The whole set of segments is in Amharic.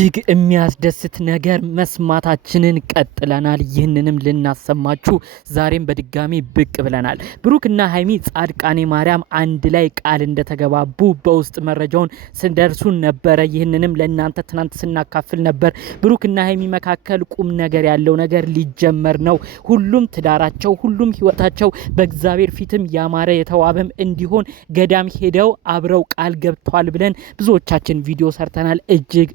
እጅግ የሚያስደስት ነገር መስማታችንን ቀጥለናል። ይህንንም ልናሰማችሁ ዛሬም በድጋሚ ብቅ ብለናል። ብሩክና ሀይሚ ጻድቃኔ ማርያም አንድ ላይ ቃል እንደተገባቡ በውስጥ መረጃውን ስንደርሱን ነበረ። ይህንንም ለእናንተ ትናንት ስናካፍል ነበር። ብሩክና ሀይሚ መካከል ቁም ነገር ያለው ነገር ሊጀመር ነው። ሁሉም ትዳራቸው፣ ሁሉም ህይወታቸው በእግዚአብሔር ፊትም ያማረ የተዋበም እንዲሆን ገዳም ሄደው አብረው ቃል ገብተዋል ብለን ብዙዎቻችን ቪዲዮ ሰርተናል።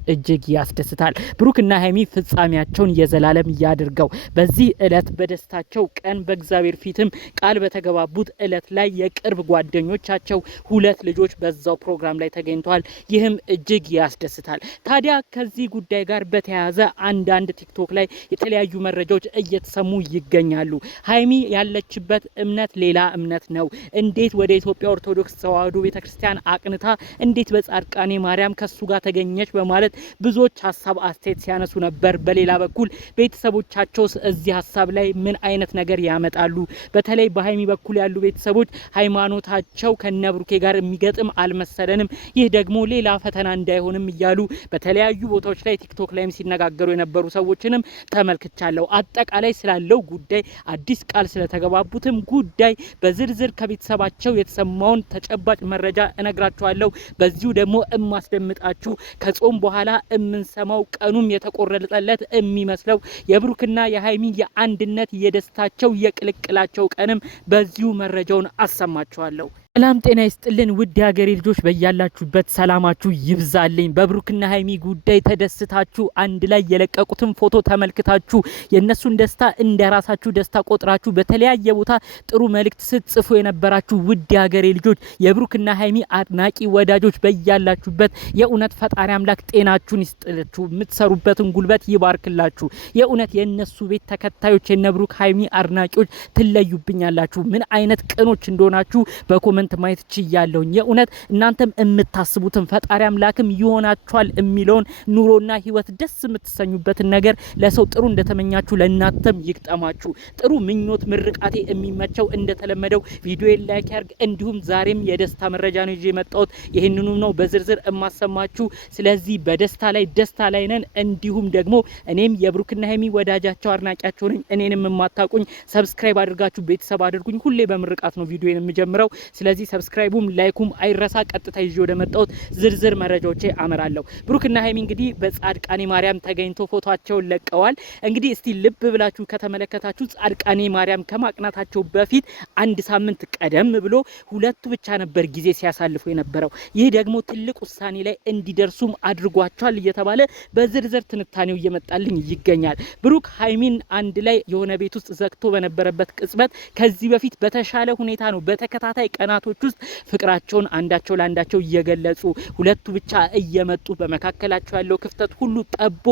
እጅግ ያስደስታል። ብሩክና ሀይሚ ፍጻሜያቸውን የዘላለም ያድርገው። በዚህ እለት በደስታቸው ቀን በእግዚአብሔር ፊትም ቃል በተገባቡት እለት ላይ የቅርብ ጓደኞቻቸው ሁለት ልጆች በዛው ፕሮግራም ላይ ተገኝተዋል። ይህም እጅግ ያስደስታል። ታዲያ ከዚህ ጉዳይ ጋር በተያያዘ አንዳንድ ቲክቶክ ላይ የተለያዩ መረጃዎች እየተሰሙ ይገኛሉ። ሀይሚ ያለችበት እምነት ሌላ እምነት ነው። እንዴት ወደ ኢትዮጵያ ኦርቶዶክስ ተዋሕዶ ቤተክርስቲያን አቅንታ እንዴት በጻድቃኔ ማርያም ከሱ ጋር ተገኘች በማለት ብዙዎች ሀሳብ አስተያየት ሲያነሱ ነበር። በሌላ በኩል ቤተሰቦቻቸውስ እዚህ ሀሳብ ላይ ምን አይነት ነገር ያመጣሉ? በተለይ በሀይሚ በኩል ያሉ ቤተሰቦች ሃይማኖታቸው ከነብሩኬ ጋር የሚገጥም አልመሰለንም፣ ይህ ደግሞ ሌላ ፈተና እንዳይሆንም እያሉ በተለያዩ ቦታዎች ላይ ቲክቶክ ላይም ሲነጋገሩ የነበሩ ሰዎችንም ተመልክቻለሁ። አጠቃላይ ስላለው ጉዳይ አዲስ ቃል ስለተገባቡትም ጉዳይ በዝርዝር ከቤተሰባቸው የተሰማውን ተጨባጭ መረጃ እነግራችኋለሁ። በዚሁ ደግሞ እማስደምጣችሁ ከጾም በኋላ የምንሰማው ቀኑም የተቆረጠለት የሚመስለው የብሩክና የሀይሚ የአንድነት የደስታቸው የቅልቅላቸው ቀንም በዚሁ መረጃውን አሰማችኋለሁ። ሰላም ጤና ይስጥልን ውድ የሀገሬ ልጆች፣ በያላችሁበት ሰላማችሁ ይብዛልኝ። በብሩክና ሀይሚ ጉዳይ ተደስታችሁ አንድ ላይ የለቀቁትን ፎቶ ተመልክታችሁ የነሱን ደስታ እንደራሳችሁ ደስታ ቆጥራችሁ በተለያየ ቦታ ጥሩ መልእክት ስትጽፉ የነበራችሁ ውድ የሀገሬ ልጆች፣ የብሩክና ሀይሚ አድናቂ ወዳጆች፣ በያላችሁበት የእውነት ፈጣሪ አምላክ ጤናችሁን ይስጥላችሁ፣ የምትሰሩበትን ጉልበት ይባርክላችሁ። የእውነት የነሱ ቤት ተከታዮች የነብሩክ ሀይሚ አድናቂዎች ትለዩብኛላችሁ። ምን አይነት ቅኖች እንደሆናችሁ በኮመንት ማየት ችያለሁኝ። የእውነት እናንተም የምታስቡትን ፈጣሪ አምላክም ይሆናችኋል የሚለውን ኑሮና ህይወት ደስ የምትሰኙበትን ነገር ለሰው ጥሩ እንደተመኛችሁ ለእናንተም ይግጠማችሁ። ጥሩ ምኞት ምርቃቴ የሚመቸው እንደተለመደው ቪዲዮ ላይክ ያርግ። እንዲሁም ዛሬም የደስታ መረጃ ነው ይዤ መጣሁት። ይሄንኑ ነው በዝርዝር እማሰማችሁ። ስለዚህ በደስታ ላይ ደስታ ላይ ነን። እንዲሁም ደግሞ እኔም የብሩክና ሀይሚ ወዳጃቸው አድናቂያቸው ነኝ። እኔንም የማታውቁኝ ሰብስክራይብ አድርጋችሁ ቤተሰብ አድርጉኝ። ሁሌ በምርቃት ነው ቪዲዮን የምጀምረው። ስለዚህ ሰብስክራይቡም ላይኩም አይረሳ። ቀጥታ ይዤ ወደ መጣሁት ዝርዝር መረጃዎቼ አመራለሁ። ብሩክና ሀይሚ እንግዲህ በጻድቃኔ ማርያም ተገኝቶ ፎቶአቸውን ለቀዋል። እንግዲህ እስቲ ልብ ብላችሁ ከተመለከታችሁ ጻድቃኔ ማርያም ከማቅናታቸው በፊት አንድ ሳምንት ቀደም ብሎ ሁለቱ ብቻ ነበር ጊዜ ሲያሳልፉ የነበረው። ይህ ደግሞ ትልቅ ውሳኔ ላይ እንዲደርሱም አድርጓቸዋል እየተባለ በዝርዝር ትንታኔው እየመጣልኝ ይገኛል። ብሩክ ሀይሚን አንድ ላይ የሆነ ቤት ውስጥ ዘግቶ በነበረበት ቅጽበት ከዚህ በፊት በተሻለ ሁኔታ ነው በተከታታይ ቀናቶች ውስጥ ፍቅራቸውን አንዳቸው ለአንዳቸው እየገለጹ ሁለቱ ብቻ እየመጡ በመካከላቸው ያለው ክፍተት ሁሉ ጠቦ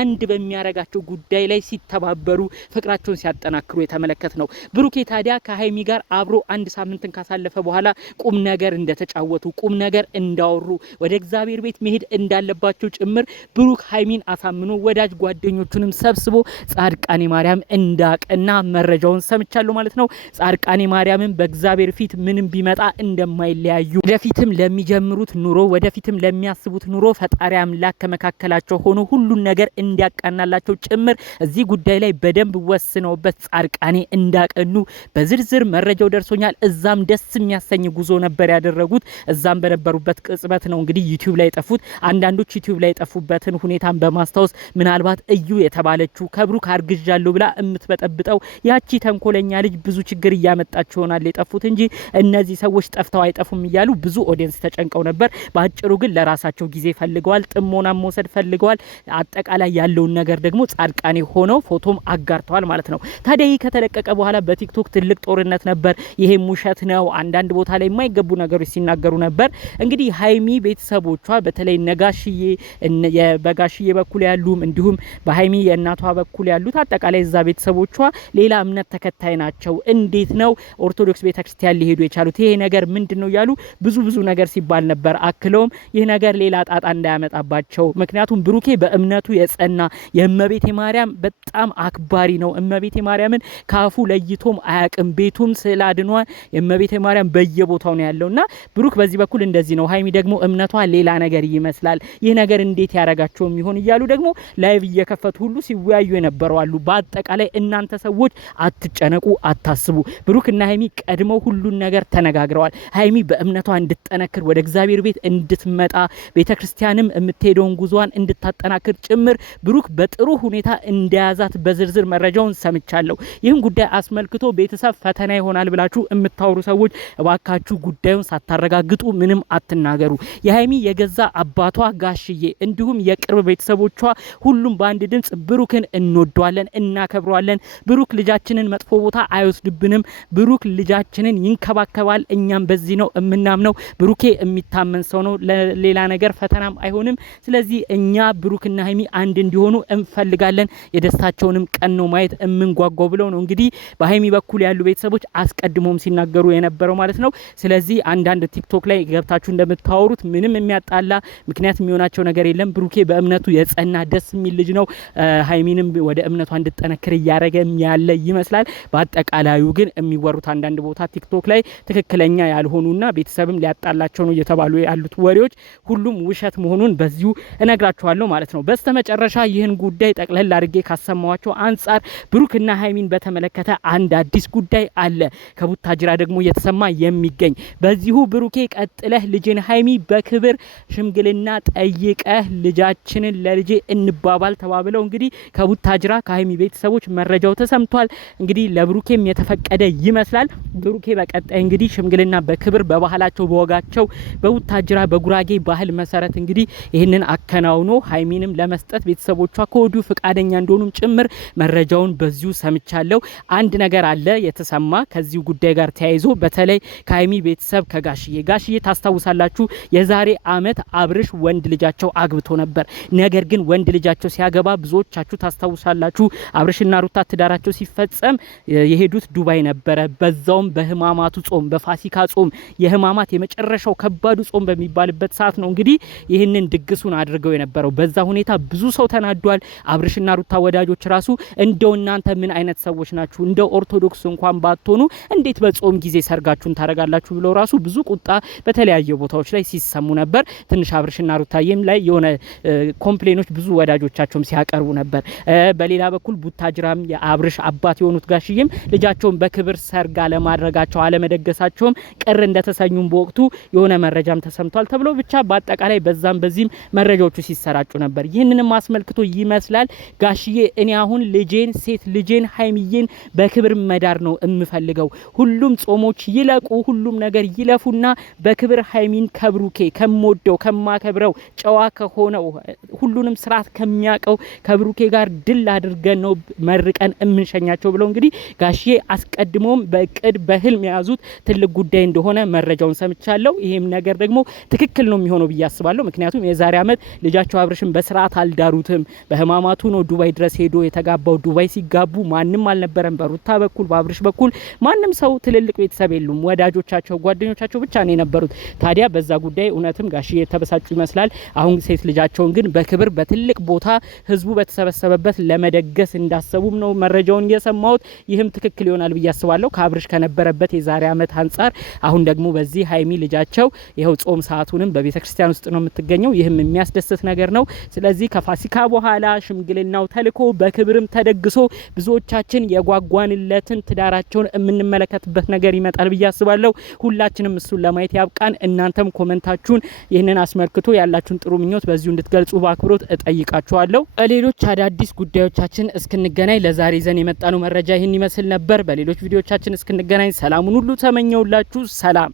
አንድ በሚያረጋቸው ጉዳይ ላይ ሲተባበሩ ፍቅራቸውን ሲያጠናክሩ የተመለከት ነው። ብሩኬ ታዲያ ከሀይሚ ጋር አብሮ አንድ ሳምንትን ካሳለፈ በኋላ ቁም ነገር እንደተጫወቱ ቁም ነገር እንዳወሩ ወደ እግዚአብሔር ቤት መሄድ እንዳለባቸው ጭምር ብሩክ ሀይሚን አሳምኖ ወዳጅ ጓደኞቹንም ሰብስቦ ጻድቃኔ ማርያም እንዳቀና መረጃውን ሰምቻለሁ ማለት ነው። ጻድቃኔ ማርያምን በእግዚአብሔር ፊት ምንም ቢመጣ እንደማይለያዩ ወደፊትም ለሚጀምሩት ኑሮ ወደፊትም ለሚያስቡት ኑሮ ፈጣሪ አምላክ ከመካከላቸው ሆኖ ሁሉን ነገር እንዲያቃናላቸው ጭምር እዚህ ጉዳይ ላይ በደንብ ወስነውበት ጻድቃኔ እንዳቀኑ በዝርዝር መረጃው ደርሶኛል። እዛም ደስ የሚያሰኝ ጉዞ ነበር ያደረጉት። እዛም በነበሩበት ቅጽበት ነው እንግዲህ ዩቲዩብ ላይ ጠፉት። አንዳንዶች ዩቲዩብ ላይ ጠፉበትን ሁኔታን በማስታወስ ምናልባት እዩ የተባለችው ከብሩክ አርግዣለሁ ብላ የምትበጠብጠው ያቺ ተንኮለኛ ልጅ ብዙ ችግር እያመጣች ይሆናል የጠፉት እንጂ እነዚህ ሰዎች ጠፍተው አይጠፉም እያሉ ብዙ ኦዲየንስ ተጨንቀው ነበር። በአጭሩ ግን ለራሳቸው ጊዜ ፈልገዋል፣ ጥሞና መውሰድ ፈልገዋል። አጠቃላይ ያለውን ነገር ደግሞ ጻድቃኔ ሆነው ፎቶም አጋርተዋል ማለት ነው። ታዲያ ይህ ከተለቀቀ በኋላ በቲክቶክ ትልቅ ጦርነት ነበር። ይሄም ውሸት ነው፣ አንዳንድ ቦታ ላይ የማይገቡ ነገሮች ሲናገሩ ነበር። እንግዲህ ሀይሚ ቤተሰቦቿ በተለይ ነጋሽዬ በጋሽዬ በኩል ያሉም እንዲሁም በሀይሚ የእናቷ በኩል ያሉት አጠቃላይ እዛ ቤተሰቦቿ ሌላ እምነት ተከታይ ናቸው። እንዴት ነው ኦርቶዶክስ ቤተክርስቲያን ሊሄዱ የቻሉት? ይሄ ነገር ምንድነው ያሉ ብዙ ነገር ሲባል ነበር። አክለውም ይህ ነገር ሌላ ጣጣ እንዳያመጣባቸው ምክንያቱም ብሩኬ በእምነቱ የጸና የእመቤቴ ማርያም በጣም አክባሪ ነው። እመቤቴ ማርያምን ካፉ ለይቶም አያቅም። ቤቱም ስላድኗ የእመቤቴ ማርያም በየቦታው ነው ያለውና ብሩክ በዚህ በኩል እንደዚህ ነው። ሃይሚ ደግሞ እምነቷ ሌላ ነገር ይመስላል። ይህ ነገር እንዴት ያረጋቸው የሚሆን እያሉ ደግሞ ላይቭ እየከፈቱ ሁሉ ሲወያዩ የነበረው አሉ። በአጠቃላይ እናንተ ሰዎች አትጨነቁ፣ አታስቡ። ብሩክና ሃይሚ ቀድመው ሁሉን ነገር ተነጋግረዋል። ሃይሚ በእምነቷ እንድትጠነክር ወደ እግዚአብሔር ቤት እንድትመጣ ቤተክርስቲያንም የምትሄደውን ጉዟን እንድታጠናክር ጭምር ብሩክ በጥሩ ሁኔታ እንደያዛት በዝርዝር መረጃውን ሰምቻለሁ። ይህን ጉዳይ አስመልክቶ ቤተሰብ ፈተና ይሆናል ብላችሁ የምታወሩ ሰዎች እባካችሁ ጉዳዩን ሳታረጋግጡ ምንም አትናገሩ። የሃይሚ የገዛ አባቷ ጋሽዬ እንዲሁም የቅርብ ቤተሰቦቿ ሁሉም በአንድ ድምጽ ብሩክን እንወደዋለን፣ እናከብረዋለን። ብሩክ ልጃችንን መጥፎ ቦታ አይወስድብንም። ብሩክ ልጃችንን ይንከባከባል። እኛም በዚህ ነው የምናምነው። ብሩኬ የሚታመን ሰው ነው። ለሌላ ነገር ፈተናም አይሆንም። ስለዚህ እኛ ብሩክና ሃይሚ አንድ እንዲሆኑ እንፈልጋለን። የደስታቸውንም ቀን ነው ማየት የምንጓጓው ብለው ነው እንግዲህ በሃይሚ በኩል ያሉ ቤተሰቦች አስቀድሞም ሲናገሩ የነበረው ማለት ነው። ስለዚህ አንዳንድ ቲክቶክ ላይ ገብታችሁ እንደምታወሩት ምንም የሚያጣላ ምክንያት የሚሆናቸው ነገር የለም። ብሩኬ በእምነቱ የጸና ደስ የሚል ልጅ ነው። ሃይሚንም ወደ እምነቷ እንድጠነክር እያረገ ያለ ይመስላል። በአጠቃላዩ ግን የሚወሩት አንዳንድ ቦታ ቲክቶክ ላይ ትክክለኛ ያልሆኑና ቤተሰብም ሊያጣላቸው ነው እየተባሉ ያሉት ወሬዎች ሁሉም ውሸት መሆኑን በዚሁ እነግራችኋለሁ ማለት ነው። በስተመጨረሻ ይህን ጉዳይ ጠቅለል አድርጌ ካሰማዋቸው አንጻር ብሩክና ሃይሚን በተመለከተ አንድ አዲስ ጉዳይ አለ ከቡታጅራ ደግሞ እየተሰማ የሚገኝ። በዚሁ ብሩኬ ቀጥለህ ልጅን ሃይሚ በክብር ሽምግልና ጠይቀህ ልጃችንን ለልጄ እንባባል ተባብለው እንግዲህ ከቡታጅራ ከሃይሚ ቤተሰቦች መረጃው ተሰምቷል። እንግዲህ ለብሩኬም የተፈቀደ ይመስላል። ብሩኬ በቀጣይ እንግዲህ ሽምግልና በክብር በባህላቸው በወጋቸው በቡታጅራ በጉራጌ ባህል መሰረት እንግዲህ ይህንን አከናውኖ ሃይሚንም ለመስጠት ቤተሰቦቿ ከወዲሁ ፍቃደኛ እንደሆኑም ጭምር መረጃውን በዚሁ ሰምቻለሁ። አንድ ነገር አለ የተሰማ ከዚሁ ጉዳይ ጋር ተያይዞ በተለይ ከሃይሚ ቤተሰብ ጋሽዬ ታስታውሳላችሁ የዛሬ አመት አብርሽ ወንድ ልጃቸው አግብቶ ነበር። ነገር ግን ወንድ ልጃቸው ሲያገባ ብዙዎቻችሁ ታስታውሳላችሁ አብርሽና ሩታ ትዳራቸው ሲፈጸም የሄዱት ዱባይ ነበረ። በዛውም በህማማቱ ጾም በፋሲካ ጾም የህማማት የመጨረሻው ከባዱ ጾም በሚባልበት ሰዓት ነው እንግዲህ ይህንን ድግሱን አድርገው የነበረው። በዛ ሁኔታ ብዙ ሰው ተናዷል። አብርሽና ሩታ ወዳጆች ራሱ እንደው እናንተ ምን አይነት ሰዎች ናችሁ? እንደው ኦርቶዶክስ እንኳን ባትሆኑ እንዴት በጾም ጊዜ ሰርጋችሁን ታረጋላችሁ ብለው ራሱ ብዙ ቁጣ በተለያየ ቦታዎች ላይ ሲሰሙ ነበር። ትንሽ አብርሽና ሩታዬም ላይ የሆነ ኮምፕሌኖች ብዙ ወዳጆቻቸውም ሲያቀርቡ ነበር። በሌላ በኩል ቡታጅራም የአብርሽ አባት የሆኑት ጋሽዬም ልጃቸውን በክብር ሰርጋ ለማድረጋቸው አለመደገሳቸውም ቅር እንደተሰኙም በወቅቱ የሆነ መረጃም ተሰምቷል ተብሎ ብቻ በአጠቃላይ በዛም በዚህም መረጃዎቹ ሲሰራጩ ነበር። ይህንንም አስመልክቶ ይመስላል ጋሽዬ እኔ አሁን ልጄን ሴት ልጄን ሃይሚዬን በክብር መዳር ነው የምፈልገው። ሁሉም ጾሞች ይለቁ፣ ሁሉም ነገር ይለፉና በክብር ሃይሚን ከብሩኬ ከመወደው ከማከብረው ጨዋ ከሆነው ሁሉንም ስርዓት ከሚያቀው ከብሩኬ ጋር ድል አድርገን ነው መርቀን እምንሸኛቸው ብለው እንግዲህ ጋሽዬ አስቀድሞም በእቅድ በህልም የያዙት ትልቅ ጉዳይ እንደሆነ መረጃውን ሰምቻለሁ። ይሄም ነገር ደግሞ ትክክል ነው የሚሆነው ብዬ አስባለሁ። ምክንያቱም የዛሬ አመት ልጃቸው አብርሽን በስርዓት አልዳሩትም። በህማማቱ ነው ዱባይ ድረስ ሄዶ የተጋባው። ዱባይ ሲጋቡ ማንም አልነበረም። በሩታ በኩል በአብርሽ በኩል ማንም ሰው ትልልቅ ቤተሰብ የሉም። ወዳጆቻቸው ጓደኞቻቸው ብቻ ነው የነበሩት። ታዲያ በዛ ጉዳይ እውነትም ጋሽዬ የተበሳጩ ይመስላል። አሁን ሴት ልጃቸውን ግን በክብር በትልቅ ቦታ ህዝቡ በተሰበሰበበት ለመደገስ እንዳሰቡም ነው መረጃውን የሰማሁት። ይህም ትክክል ይሆናል ብዬ አስባለሁ ከአብርሽ ከነበረበት የዛሬ አመት አንጻር። አሁን ደግሞ በዚህ ሃይሚ ልጃቸው ይኸው ጾም ሰዓቱንም በቤተክርስቲያን ውስጥ ነው የምትገኘው። ይህም የሚያስደስት ነገር ነው። ስለዚህ ከፋሲካ በኋላ ሽምግልናው ተልኮ በክብርም ተደግሶ ብዙዎቻችን የጓጓንለትን ትዳራቸውን የምንመለከትበት ነገር ይመጣል ብዬ አስባለሁ። ሁላችንም እሱን ለማየት ያብቃን። እናንተም ኮሜንታችሁን ይህንን አስመልክቶ ያላችሁን ጥሩ ምኞት በዚሁ እንድትገልጹ በአክብሮት እጠይቃችኋለሁ። ሌሎች አዳዲስ ጉዳዮቻችን እስክንገናኝ ለዛሬ ይዘን የመጣነው መረጃ ይህን ይመስል ነበር። በሌሎች ቪዲዮቻችን እስክንገናኝ ሰላሙን ሁሉ ተመኘውላችሁ። ሰላም